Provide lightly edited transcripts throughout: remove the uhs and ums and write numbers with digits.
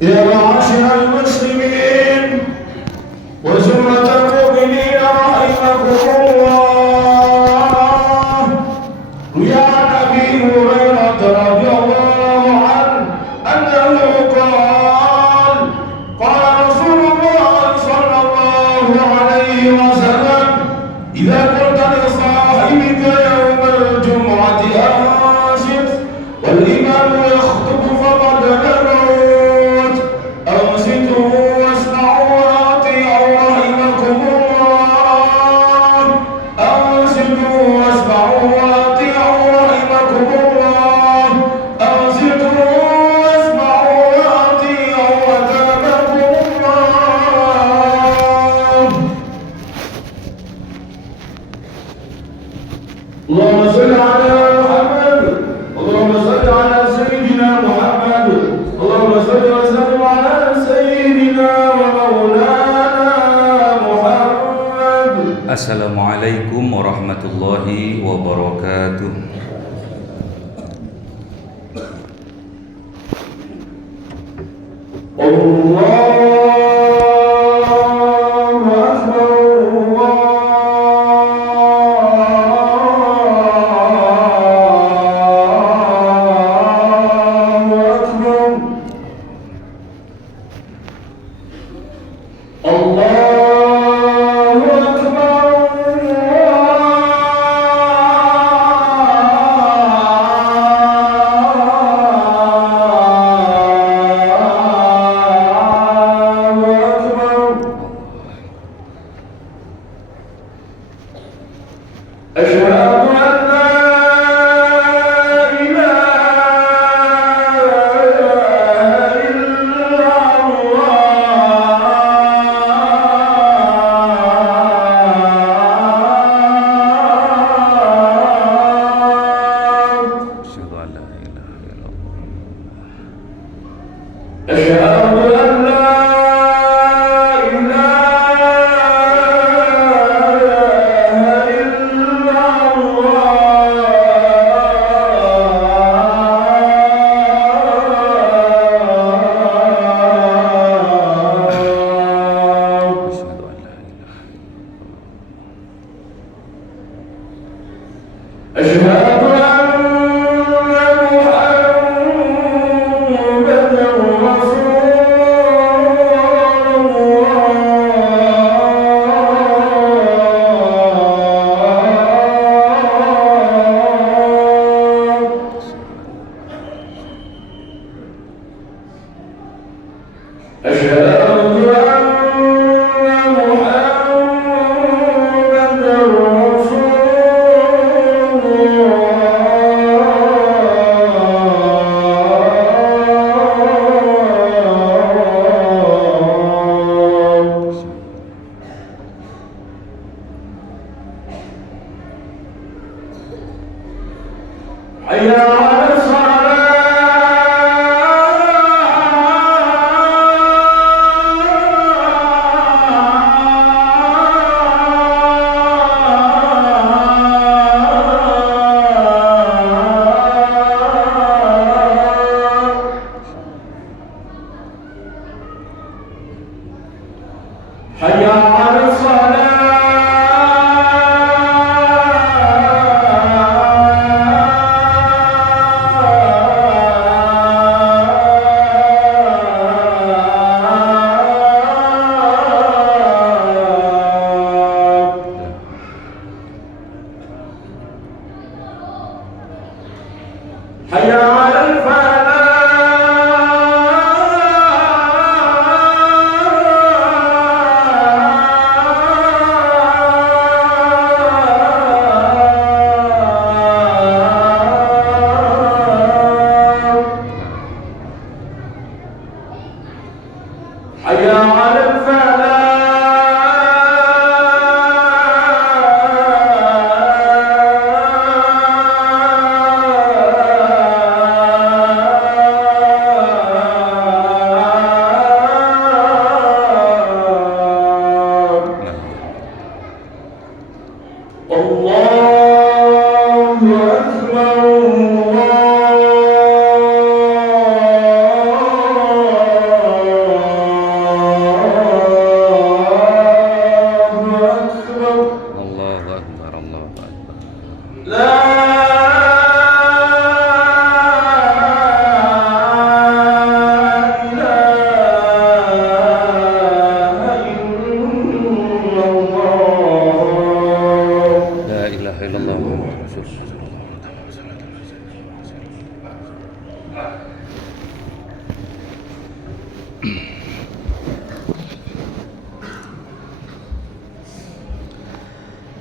يا معاشر المسلمين وزمرة المؤمنين رحمكم الله. روي عن أبي هريرة رضي الله عنه أنه قال قال رسول الله صلى الله عليه وسلم: إذا قلت لصاحبك يوم الجمعة أنصت والإمام يخطب فقد نبوت، أنصتوا واسمعوا وأطيعوا رحمكم الله، أنصتوا واسمعوا وأطيعوا رحمكم الله، أنصتوا واسمعوا وأطيعوا رحمكم الله. اللهم صل على محمد، اللهم صل على سيدنا محمد، اللهم صل وسلم على سيدنا ومولانا محمد. Assalamualaikum warahmatullahi wabarakatuh. Allahu Akbar, Allahu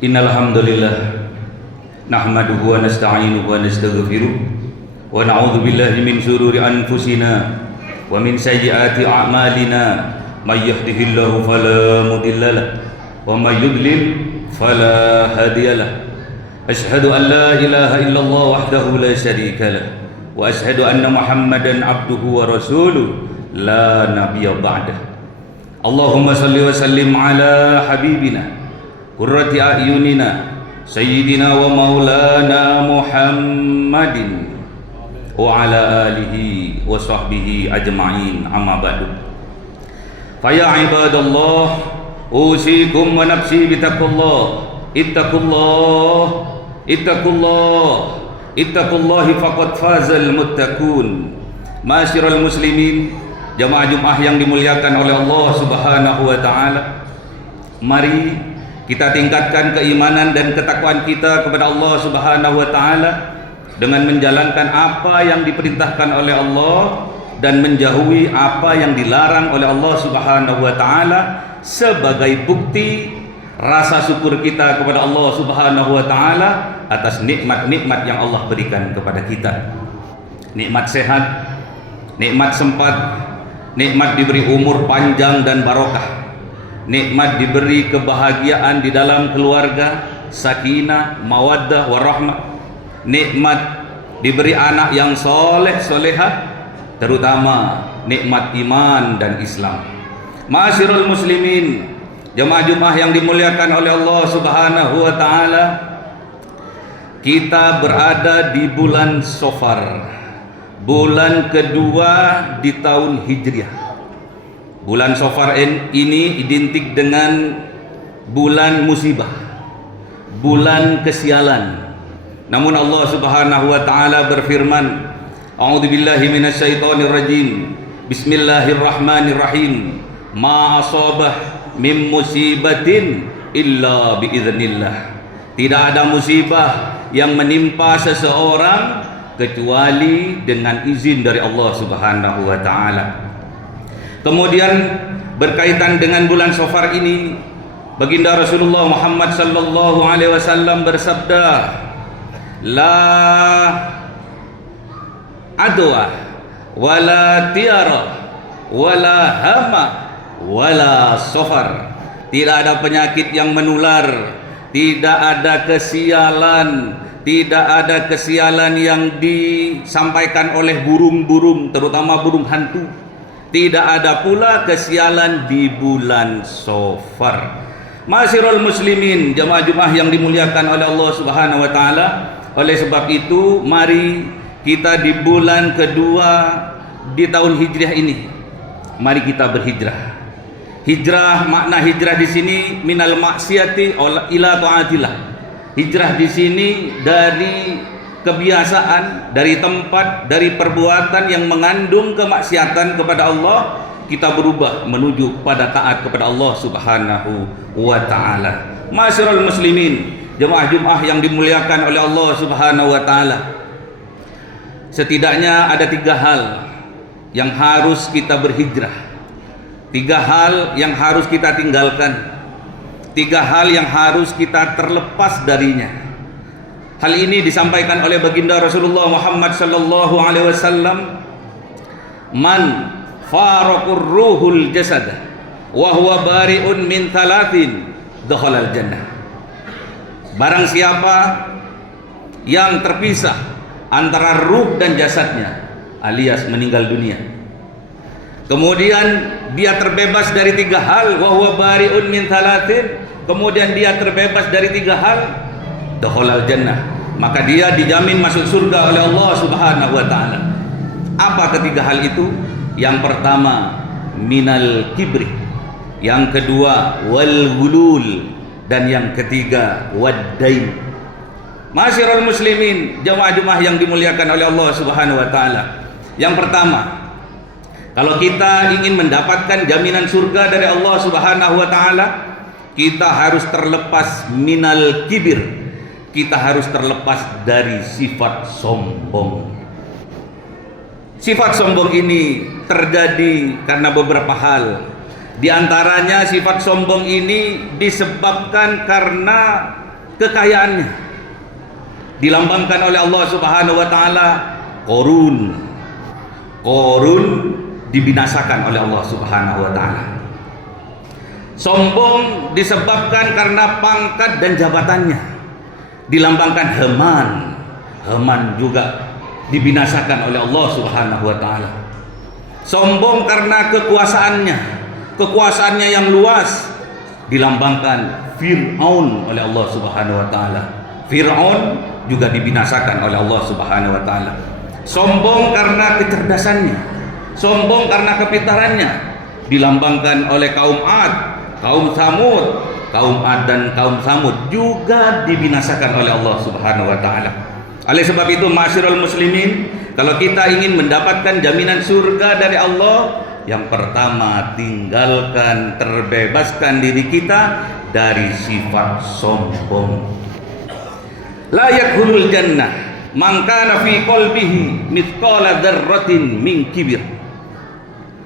Innal hamdalillah nahmaduhu wa nasta'inuhu wa nastaghfiruh wa na'udzu billahi min shururi anfusina wa min sayyiati a'malina may yahdihillahu fala mudilla lahu wa may yudlil fala hadiya lahu asyhadu an la ilaha illallah wahdahu la syarika lahu wa asyhadu anna muhammadan abduhu wa rasuluh la nabiyya ba'dah. Allahumma salli wa sallim ala habibina qurrati a'yunina sayyidina wa maulana Muhammadin wa ala alihi wa sahbihi ajma'in, amma ba'du. Faya ibadallah, usikum wa nafsi bitaqullah. Ittaqullahi faqad fazal muttaqun. Masyiral muslimin, jamaah Jumat yang dimuliakan oleh Allah Subhanahu wa taala, mari kita tingkatkan keimanan dan ketakwaan kita kepada Allah Subhanahu wa taala dengan menjalankan apa yang diperintahkan oleh Allah dan menjauhi apa yang dilarang oleh Allah Subhanahu wa taala sebagai bukti rasa syukur kita kepada Allah Subhanahu wa taala atas nikmat-nikmat yang Allah berikan kepada kita. Nikmat sehat, nikmat sempat, nikmat diberi umur panjang dan barokah, nikmat diberi kebahagiaan di dalam keluarga, sakinah, mawaddah, warahmah, nikmat diberi anak yang soleh, solehah, terutama nikmat iman dan Islam. Ma'asyiral muslimin, jamaah Jumat yang dimuliakan oleh Allah Subhanahu wa taala, kita berada di bulan Safar, bulan kedua di tahun Hijriah. Bulan Safar ini identik dengan bulan musibah, bulan kesialan. Namun Allah Subhanahu wa taala berfirman, A'udzubillahi minasyaitonir rajim. Bismillahirrahmanirrahim. Ma asabah min musibatin illa biiznillah. Tidak ada musibah yang menimpa seseorang kecuali dengan izin dari Allah Subhanahu wa taala. Kemudian berkaitan dengan bulan Safar ini, baginda Rasulullah Muhammad sallallahu alaihi wasallam bersabda, la adwa wala tiara wala hama wala safar. Tidak ada penyakit yang menular, tidak ada kesialan, tidak ada kesialan yang disampaikan oleh burung-burung, terutama burung hantu. Tidak ada pula kesialan di bulan Safar. Masyiral muslimin, jamaah Jumat yang dimuliakan oleh Allah Subhanahu wa taala, oleh sebab itu mari kita di bulan kedua di tahun Hijriah ini, mari kita berhijrah. Hijrah, makna hijrah di sini minal maksiati ila taatillah. Hijrah di sini dari kebiasaan, dari tempat, dari perbuatan yang mengandung kemaksiatan kepada Allah, kita berubah menuju pada taat kepada Allah Subhanahu wa taala. Masyiral muslimin, jemaah Jumat yang dimuliakan oleh Allah Subhanahu wa taala, setidaknya ada 3 hal yang harus kita berhijrah, 3 hal yang harus kita tinggalkan, 3 hal yang harus kita terlepas darinya. Hal ini disampaikan oleh baginda Rasulullah Muhammad sallallahu alaihi wasallam, man faraqur ruhul jasad wa huwa bari'un min thalathin dakhalal jannah. Barang siapa yang terpisah antara ruh dan jasadnya alias meninggal dunia, kemudian dia terbebas dari 3 hal, wa huwa bari'un min thalathin, kemudian dia terbebas dari 3 hal, dakhalal jannah, maka dia dijamin masuk surga oleh Allah Subhanahu wa taala. Apa ketiga hal itu? Yang pertama minal kibri, yang kedua wal gulul, dan yang ketiga waddain. Masyiral muslimin, jemaah-jemaah yang dimuliakan oleh Allah Subhanahu wa taala. Yang pertama, kalau kita ingin mendapatkan jaminan surga dari Allah Subhanahu wa taala, kita harus terlepas minal kibir. Kita harus terlepas dari sifat sombong. Sifat sombong ini terjadi karena beberapa hal. Di antaranya sifat sombong ini disebabkan karena kekayaannya. Dilambangkan oleh Allah Subhanahu wa taala Qarun. Qarun dibinasakan oleh Allah Subhanahu wa taala. Sombong disebabkan karena pangkat dan jabatannya. Dilambangkan Haman. Haman juga dibinasakan oleh Allah Subhanahu wa taala. Sombong karena kekuasaannya. Kekuasaannya yang luas dilambangkan Fir'aun oleh Allah Subhanahu wa taala. Fir'aun juga dibinasakan oleh Allah Subhanahu wa taala. Sombong karena kecerdasannya, sombong karena kepintarannya dilambangkan oleh kaum Ad, kaum Samud. Kaum Ad dan kaum Samud juga dibinasakan oleh Allah Subhanahu wa taala. Oleh sebab itu, masyiral muslimin, kalau kita ingin mendapatkan jaminan surga dari Allah, yang pertama tinggalkan, terbebaskan diri kita dari sifat sombong. La yadkhulul jannah man kana fi qalbihi mithqala dzarratin min kibir.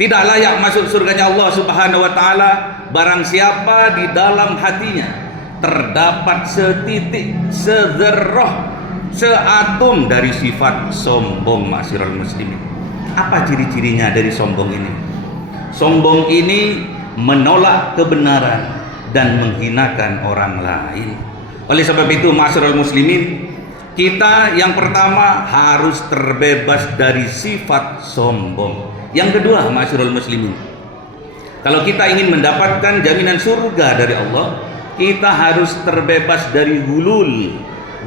Tidak layak masuk surganya Allah Subhanahu wa taala barang siapa di dalam hatinya terdapat setitik, sedzarrah, seatom dari sifat sombong. Masyiral muslimin, apa ciri-cirinya dari sombong ini? Sombong ini menolak kebenaran dan menghinakan orang lain. Oleh sebab itu, masyiral muslimin, kita yang pertama harus terbebas dari sifat sombong. Yang kedua, masyiral muslimin, kalau kita ingin mendapatkan jaminan surga dari Allah, kita harus terbebas dari hulul.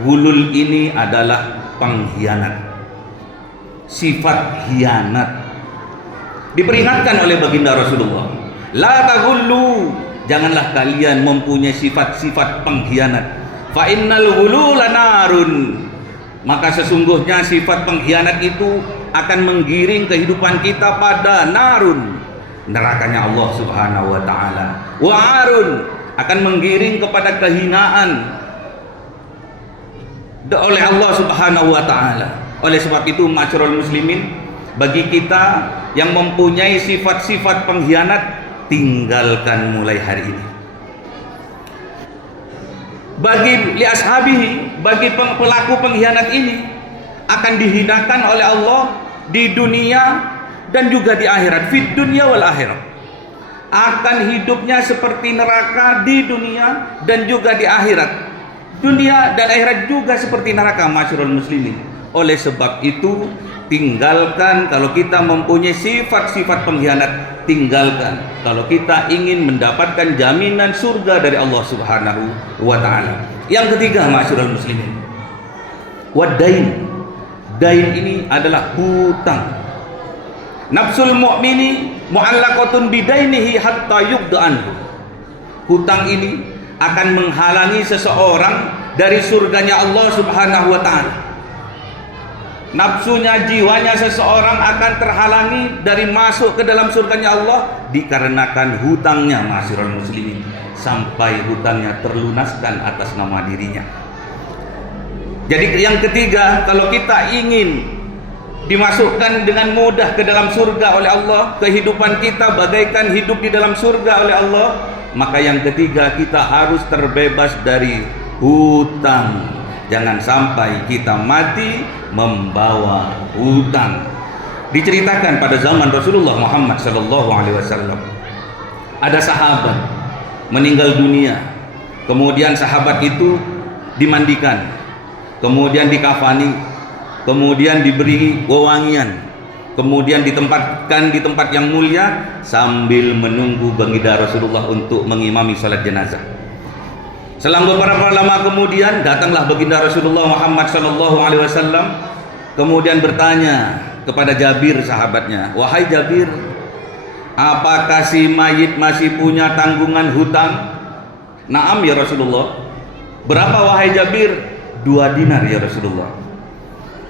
Hulul ini adalah pengkhianat, sifat hianat. Diperingatkan oleh baginda Rasulullah, la taghullu, janganlah kalian mempunyai sifat-sifat pengkhianat. Fa innal ghulula narun, maka sesungguhnya sifat pengkhianat itu akan menggiring kehidupan kita pada narun, nerakanya Allah Subhanahu wa taala. Wa arun, akan menggiring kepada kehinaan oleh Allah Subhanahu wa taala. Oleh sebab itu, masyiral muslimin, bagi kita yang mempunyai sifat-sifat pengkhianat, tinggalkan mulai hari ini. Bagi li ashabihi, bagi pelaku pengkhianat ini akan dihinakan oleh Allah di dunia dan juga di akhirat. Fid dunya wal akhirah, akan hidupnya seperti neraka di dunia dan juga di akhirat. Dunia dan akhirat juga seperti neraka, masyiral muslimin. Oleh sebab itu, tinggalkan. Kalau kita mempunyai sifat-sifat pengkhianat, tinggalkan. Kalau kita ingin mendapatkan jaminan surga dari Allah Subhanahu wa taala. Yang ketiga, masyiral muslimin, wadain. Dain ini adalah hutang. Nafsul mu'mini mu'allaqatun bidainihi hatta yubda anhu. Hutang ini akan menghalangi seseorang dari surganya Allah Subhanahu wa taala. Nafsunya, jiwanya seseorang akan terhalangi dari masuk ke dalam surganya Allah dikarenakan hutangnya, masyiral muslimin, sampai hutangnya terlunaskan atas nama dirinya. Jadi yang ketiga, kalau kita ingin dimasukkan dengan mudah ke dalam surga oleh Allah, kehidupan kita bagaikan hidup di dalam surga oleh Allah, maka yang ketiga, kita harus terbebas dari hutang. Jangan sampai kita mati membawa hutang. Diceritakan pada zaman Rasulullah Muhammad SAW, ada sahabat meninggal dunia, kemudian sahabat itu dimandikan, kemudian dikafani, kemudian diberi wewangian, kemudian ditempatkan di tempat yang mulia sambil menunggu baginda Rasulullah untuk mengimami salat jenazah. Selang beberapa lama kemudian datanglah baginda Rasulullah Muhammad SAW, kemudian bertanya kepada Jabir sahabatnya, wahai Jabir, apakah si mayit masih punya tanggungan hutang? Naam ya Rasulullah. Berapa wahai Jabir? 2 dinar ya Rasulullah.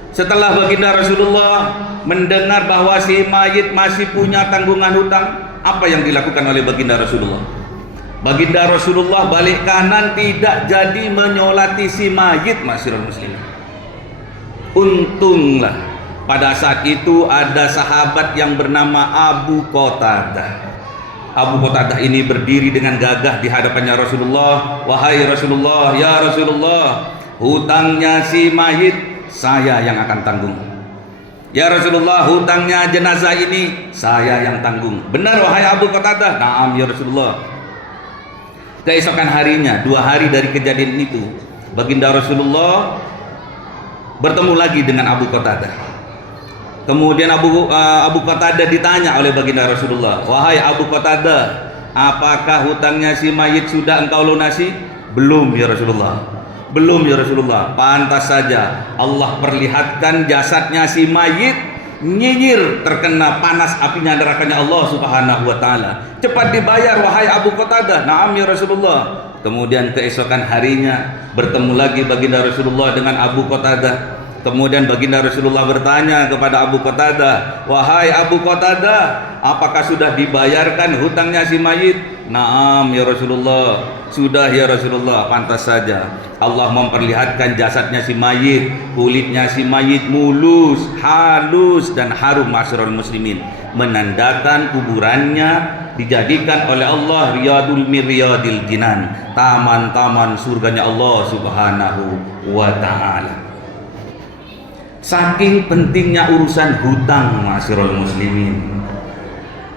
Setelah baginda Rasulullah mendengar bahwa si mayit masih punya tanggungan hutang, apa yang dilakukan oleh baginda Rasulullah? Baginda Rasulullah balik kanan, tidak jadi menyolati si mayit, masyarul muslimin. Untunglah pada saat itu ada sahabat yang bernama Abu Qatadah. Abu Qatadah ini berdiri dengan gagah di hadapannya Rasulullah. Wahai Rasulullah, ya Rasulullah, hutangnya si mayit saya yang akan tanggung. Ya Rasulullah, hutangnya jenazah ini saya yang tanggung. Benar wahai Abu Qatadah? Naam ya Rasulullah. Keesokan harinya, 2 hari dari kejadian itu, baginda Rasulullah bertemu lagi dengan Abu Qatadah. Kemudian Abu Qatadah ditanya oleh baginda Rasulullah, wahai Abu Qatadah, apakah hutangnya si mayit sudah engkau lunasi? Belum ya Rasulullah. Belum ya Rasulullah. Pantas saja Allah perlihatkan jasadnya si mayit nyinyir terkena panas apinya nerakanya Allah Subhanahu wa taala. Cepat dibayar wahai Abu Qatadah. Naam ya Rasulullah. Kemudian keesokan harinya bertemu lagi baginda Rasulullah dengan Abu Qatadah. Kemudian baginda Rasulullah bertanya kepada Abu Qatadah, wahai Abu Qatadah, apakah sudah dibayarkan hutangnya si mayit? Naam ya Rasulullah. Sudah ya Rasulullah. Pantas saja Allah memperlihatkan jasadnya si mayit, kulitnya si mayit mulus, halus dan harum, masyarul muslimin, menandakan kuburannya dijadikan oleh Allah riyadul miryadil jinan, taman-taman surganya Allah Subhanahu wa taala. Saking pentingnya urusan hutang, masyarul muslimin,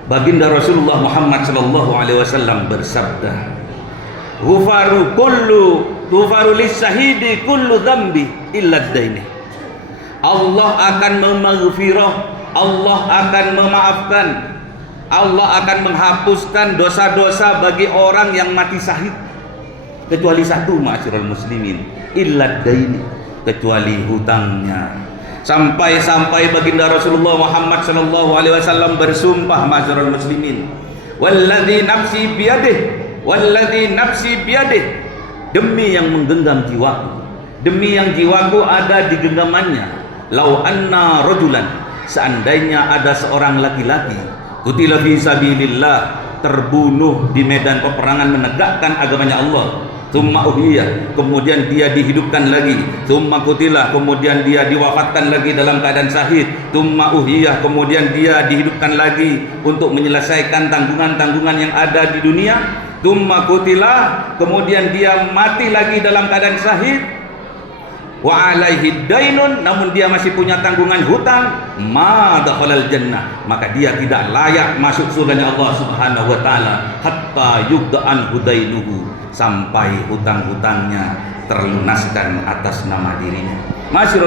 baginda Rasulullah Muhammad sallallahu alaihi wasallam bersabda, "Ghufaru lis-syahidi kullu dzambi illa ad-daini." Allah akan memaghfirah, Allah akan memaafkan, Allah akan menghapuskan dosa-dosa bagi orang yang mati syahid, kecuali satu, masyarul muslimin, illa ad-daini, kecuali hutangnya. Sampai-sampai baginda Rasulullah Muhammad sallallahu alaihi wasallam bersumpah, masyarul muslimin, walladzi nafsi biyadih, demi yang menggenggam jiwaku, demi yang jiwaku ada di genggamannya, lau anna rajulan, seandainya ada seorang laki-laki, qutila fi sabilillah, terbunuh di medan peperangan menegakkan agamanya Allah, tsumma uhiyah, kemudian dia dihidupkan lagi, tsumma qutila, kemudian dia diwafatkan lagi dalam keadaan syahid, tsumma uhiyah, kemudian dia dihidupkan lagi untuk menyelesaikan tanggungan-tanggungan yang ada di dunia, tsumma qutila, kemudian dia mati lagi dalam keadaan syahid, wa alaihi dainun, namun dia masih punya tanggungan hutang, ma dakhalal jannah, maka dia tidak layak masuk surganya Allah Subhanahu wa taala, hatta yugda'an hudainuhu, sampai hutang-hutangnya terlunaskan atas nama dirinya. Masyarul